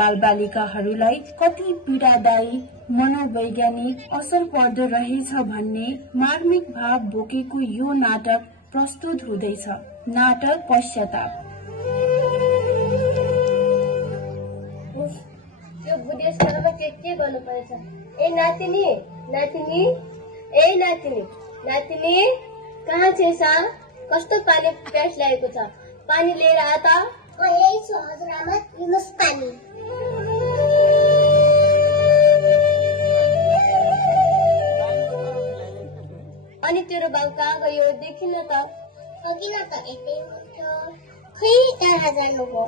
बालबालिकाहरूलाई कति पीडादायी मनोवैज्ञानिक असर पर्दो रहेछ भन्ने मार्मिक भाव बोकेको यो नाटक प्रस्तुत हुँदैछ। नाटक पश्चाताप। यो बुढेसकालमा के गर्नु पर्छ? ए नातिनी, नातिनी, ए नातिनी, नातिनी, कहाँ छेस? कस्तो पानी प्यास लागेको छ? पानी लिएर आ त। यही छु हजुरआमा, लिनुहोस् पानी। अनि तेरो बाउ कहाँ गयो? देखिन त। अघि न त यतै हुन्थ्यो, खै कहाँ जानुभयो?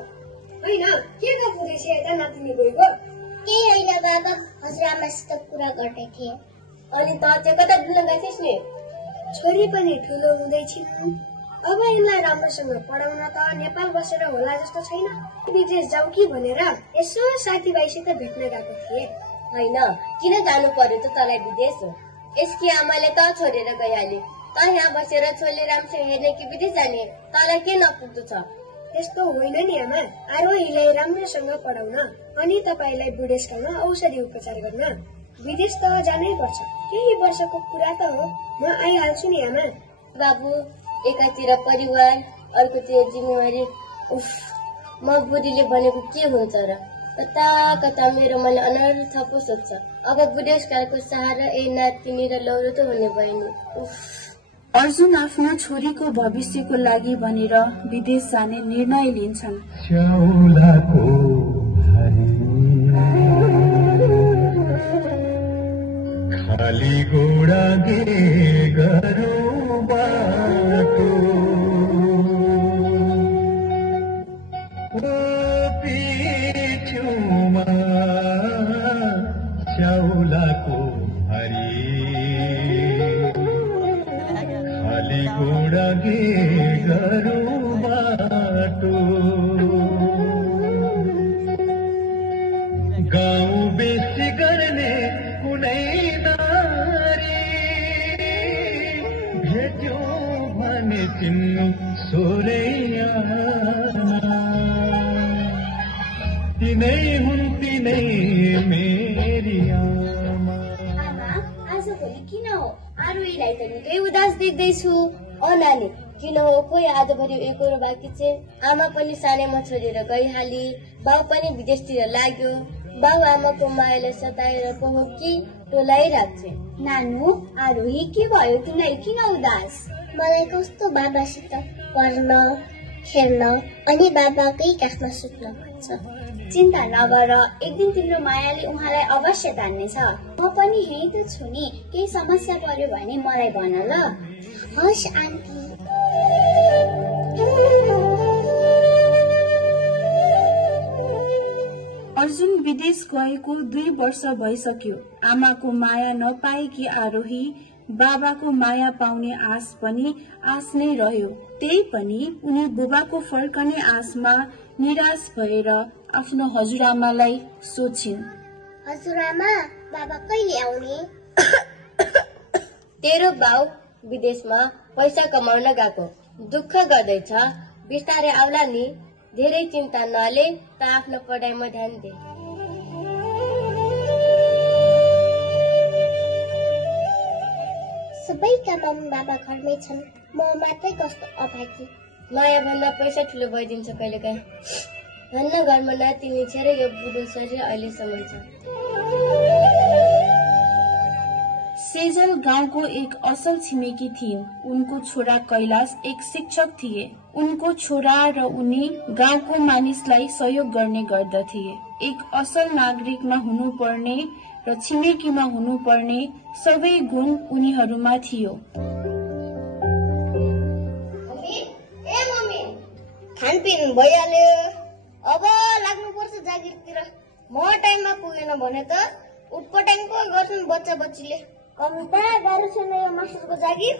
होइन, के गर्दैछ यता नातिनी गएको? केही होइन बाबा, हजुरआमासित कुरा गर्दै थिएँ। अनि त चाहिँ कता डुल्न गएछिस् नि? छोरी पनि ठुलो हुँदैछिन्, अब यिनलाई राम्रोसँग पढाउन त नेपाल बसेर होला जस्तो छैन। विदेश जाऊ कि भनेर यसो साथीभाइसित भेट्न गएको थिएँ। होइन, किन जानु पर्यो त तँलाई विदेश? यसकी आमाले त छोडेर गइहाले। त यहाँ बसेर छोरीले राम्रोसँग हेर्ने कि विदेश जाने? तँलाई के नपुग्दो छ? त्यस्तो होइन नि आमा, आरोहीलाई राम्रोसँग पढाउन अनि तपाईँलाई बुढेसकालमा औषधि उपचार गर्न विदेश त जानै पर्छ। केही वर्षको कुरा त हो, म आइहाल्छु नि आमा। बाबु, एकातिर परिवार, अर्कोतिर जिम्मेवारी। उफ, म बुढीले भनेको के हुन्छ र? कता कता मेरो मन अनर्थ पो सोध्छ। अब बुढेसकालको सहारा ए नातिनी र लौरो त हुने भयो नि। उफ। अर्जुन आफ्नो छोरीको भविष्यको लागि भनेर विदेश जाने निर्णय लिन्छन्। खाली गोडा गे गरो बाटो, ओ पिछुमा च्याउलाको हरी, खाली गोडा गे गरो बाटो, गाउँ बेसी गर्ने कुनै भेट्यो भने चिन्नु सोरैया, तिनै हुन् तिनै मेरी आमा। आजभोलि किन हो? आरोहीलाई त निकै उदास देख्दैछु। नानी, किन हो? खोइ आजभरि एकोरो बाँकी चाहिँ। आमा पनि सानैमा छोडेर गइहाली, बाउ पनि विदेशतिर लाग्यो। बाउ आमाको मायाले सताएर पो हो कि टोलाइ राख्छ। नानु, आरोही के भयो? तिमीलाई किन उदास? मलाई कस्तो बाबासित पढ्न, खेल्न अनि बाबाकै काखमा सुत्न पर्छ। चिन्ता नगर, एक दिन तिम्रो मायाले उहाँलाई अवश्य तान्नेछ। म पनि यही त छु नि, केही समस्या पर्यो भने मलाई भन ल। हस् आन्टी। अर्जुन विदेश गएको 2 वर्ष भइसक्यो। आमाको माया नपाएकी आरोही बाबाको माया पाउने आश पनि आश नै रह्यो। त्यही पनि उनी बुबाको फर्कने आशमा निराश भएर आफ्नो हजुरआमालाई सोचिन्। हजुरआमा, बाबा कहिले आउने? तेरो बाउ विदेशमा पैसा कमाउन गएको, दुःख गर्दैछ। बिस्तारै आउला नि, धेरै चिन्ता नले, त आफ्नो पढाइमा ध्यान दे। सबैका मम्मी बाबा घरमै छन्, म मात्रै कस्तो अभागी। माया भन्दा पैसा ठुलो भइदिन्छ कहिलेकाहीँ। भन्न घरमा नातिनी छ र यो बुढो शरीर अहिलेसम्म छ। सेजल गाउँको एक असल छिमेकी थिइन्। उनको छोरा कैलाश एक शिक्षक थिए। उनको छोरा र उनी गाउँको मानिसलाई सहयोग गर्ने गर्दथे। एक असल नागरिकमा हुनुपर्ने र छिमेकीमा हुनुपर्ने सबै गुण उनीहरूमा थियो। खानपिन भइहाल्यो, अब लाग्नुपर्छ जागिरतिर। म टाइममा पुगेन भने त उटपटाङ पो गर्छन् बच्चा बच्चीले। कविता, गाह्रो छैन यो मास्टरको जागिर?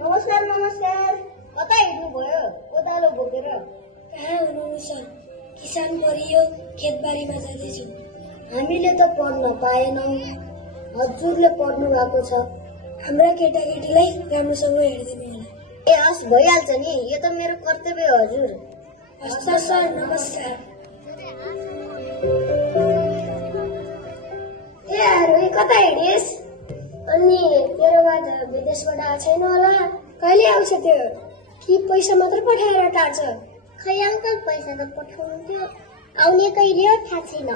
नमस्कार नमस्कार। कता हिँड्नुभयो कोदालो बोकेर? कहाँ हुनुहुन्छ? किसान परियो, खेतबारीमा जाँदैछु। हामीले त पढ्न पाएनौँ, हजुरले पढ्नु भएको छ। हाम्रा केटाकेटीलाई राम्रोसँग हेर्दैन होला। ए हस् भइहाल्छ नि, यो त मेरो कर्तव्य हो हजुर। हस्त सर, नमस्कार। ए आरोही कता हिँडिस्? अनि तेरो बाद विदेशबाट आएको छैन होला? कहिले आउँछ त्यो? कि पैसा मात्र पठाएर टार्छ? खै अङ्कल पैसा त पठाउनु थियो, आउने कहिले हो थाहा छैन।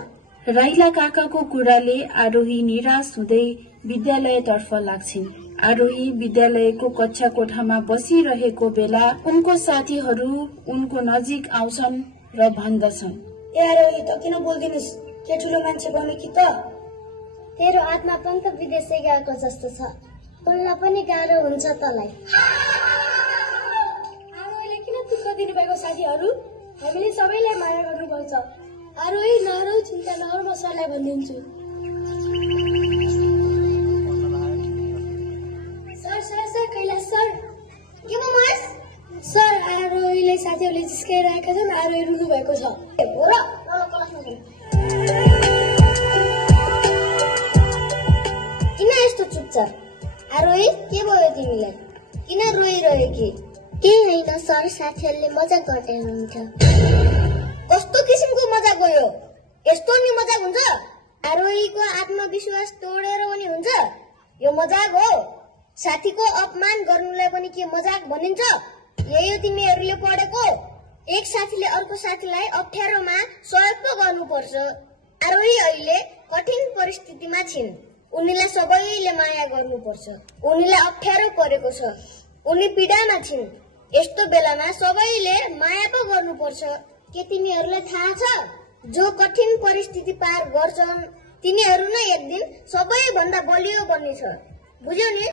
राइला काकाको कुराले आरोही निराश हुँदै विद्यालयतर्फ लाग्छिन्। आरोही विद्यालयको कक्षा कोठामा बसिरहेको बेला उनको साथीहरू उनको नजिक आउँछन् र भन्दछन्, ए आरोही त किन बोल्दिनस्? के ठुलो मान्छे बन्यो कि त? तेरो आत्मा पनि त विदेशै गएको जस्तो छ, बोल्न पनि गाह्रो हुन्छ तँलाई। आरोहीले किन दुःख दिनुभएको साथीहरू? हामीले सबैलाई माया गर्नुपर्छ। आरोही नरौ, चिन्ता नगर, म सरलाई भनिदिन्छु। सर कैलाश सर, के भयो महेश? सर आरोहीलाई साथीहरूले जिस्काइरहेका छन्, आरोही रुनु भएको छ। हो र, ल क्लासमा जाउँ। किन यस्तो चुपचाप? आरोही के भयो तिमीलाई? किन रोइरहेकी? केही होइन सर, साथीहरूले मजाक गर्दै हुनुहुन्थ्यो। कस्तो किसिमको मजाक हो यो? यस्तो नि मजाक हुन्छ? आरोहीको आत्मविश्वास तोडेर पनि हुन्छ? यो मजाक हो? साथीको अपमान गर्नुलाई पनि के मजाक भनिन्छ? यही हो तिमीहरूले पढेको? एक साथीले अर्को साथीलाई अप्ठ्यारोमा सहयोग पो गर्नुपर्छ। आरोही अहिले कठिन परिस्थितिमा छिन्, उनीलाई सबैले माया गर्नुपर्छ। उनीलाई अप्ठ्यारो परेको छ, उनी पीडामा छिन्, यस्तो बेलामा सबैले माया पो गर्नुपर्छ। के तिमीहरूलाई थाहा छ, जो कठिन परिस्थिति पार गर्छन् तिनीहरू नै एक दिन सबैभन्दा बलियो बन्नेछ, बुझ्यौ नि?